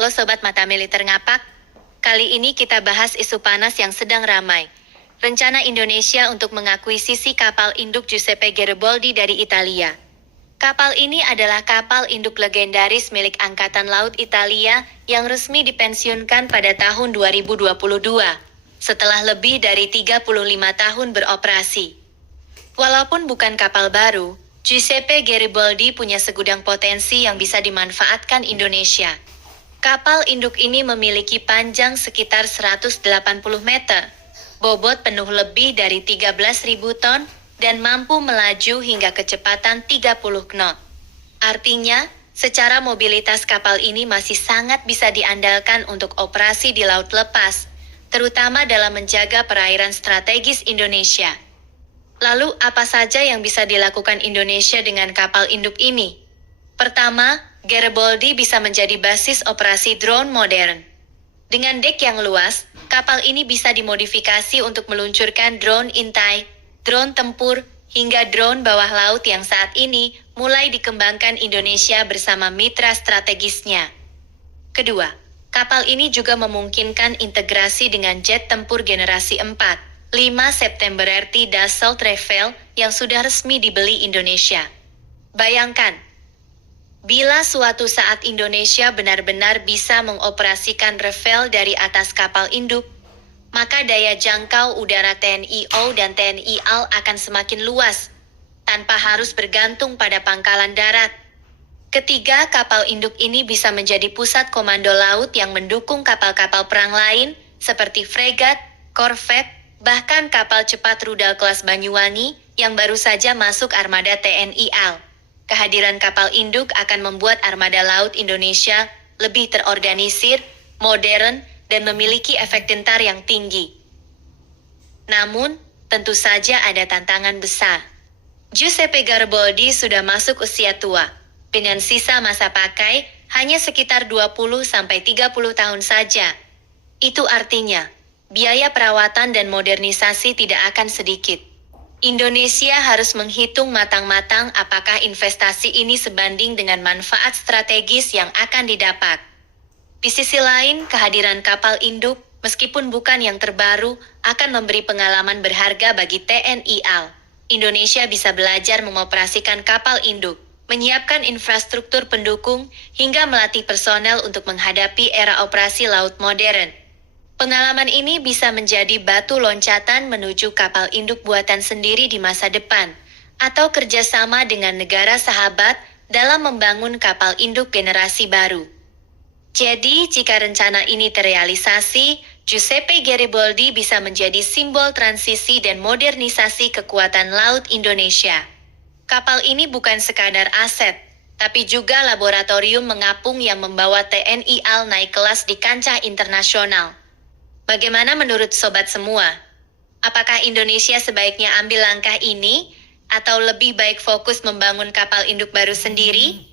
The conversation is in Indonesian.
Halo Sobat Mata Militer Ngapak, kali ini kita bahas isu panas yang sedang ramai. Rencana Indonesia untuk mengakuisisi kapal induk Giuseppe Garibaldi dari Italia. Kapal ini adalah kapal induk legendaris milik Angkatan Laut Italia yang resmi dipensiunkan pada tahun 2022, setelah lebih dari 35 tahun beroperasi. Walaupun bukan kapal baru, Giuseppe Garibaldi punya segudang potensi yang bisa dimanfaatkan Indonesia. Kapal induk ini memiliki panjang sekitar 180 meter, bobot penuh lebih dari 13.000 ton, dan mampu melaju hingga kecepatan 30 knot. Artinya, secara mobilitas kapal ini masih sangat bisa diandalkan untuk operasi di laut lepas, terutama dalam menjaga perairan strategis Indonesia. Lalu, apa saja yang bisa dilakukan Indonesia dengan kapal induk ini? Pertama, Garibaldi bisa menjadi basis operasi drone modern. Dengan dek yang luas, kapal ini bisa dimodifikasi untuk meluncurkan drone intai, drone tempur, hingga drone bawah laut yang saat ini mulai dikembangkan Indonesia bersama mitra strategisnya. Kedua, kapal ini juga memungkinkan integrasi dengan jet tempur generasi 4, 5 September RT Dassault Rafale yang sudah resmi dibeli Indonesia. Bayangkan, bila suatu saat Indonesia benar-benar bisa mengoperasikan Rafale dari atas kapal induk, maka daya jangkau udara TNI AU dan TNI AL akan semakin luas, tanpa harus bergantung pada pangkalan darat. Ketiga, kapal induk ini bisa menjadi pusat komando laut yang mendukung kapal-kapal perang lain, seperti fregat, korvet, bahkan kapal cepat rudal kelas Banyuwangi, yang baru saja masuk armada TNI AL. Kehadiran kapal induk akan membuat armada laut Indonesia lebih terorganisir, modern, dan memiliki efek gentar yang tinggi. Namun, tentu saja ada tantangan besar. Giuseppe Garibaldi sudah masuk usia tua, dengan sisa masa pakai hanya sekitar 20-30 tahun saja. Itu artinya, biaya perawatan dan modernisasi tidak akan sedikit. Indonesia harus menghitung matang-matang apakah investasi ini sebanding dengan manfaat strategis yang akan didapat. Di sisi lain, kehadiran kapal induk, meskipun bukan yang terbaru, akan memberi pengalaman berharga bagi TNI AL. Indonesia bisa belajar mengoperasikan kapal induk, menyiapkan infrastruktur pendukung, hingga melatih personel untuk menghadapi era operasi laut modern. Pengalaman ini bisa menjadi batu loncatan menuju kapal induk buatan sendiri di masa depan, atau kerjasama dengan negara sahabat dalam membangun kapal induk generasi baru. Jadi, jika rencana ini terrealisasi, Giuseppe Garibaldi bisa menjadi simbol transisi dan modernisasi kekuatan laut Indonesia. Kapal ini bukan sekadar aset, tapi juga laboratorium mengapung yang membawa TNI AL naik kelas di kancah internasional. Bagaimana menurut sobat semua? Apakah Indonesia sebaiknya ambil langkah ini, atau lebih baik fokus membangun kapal induk baru sendiri?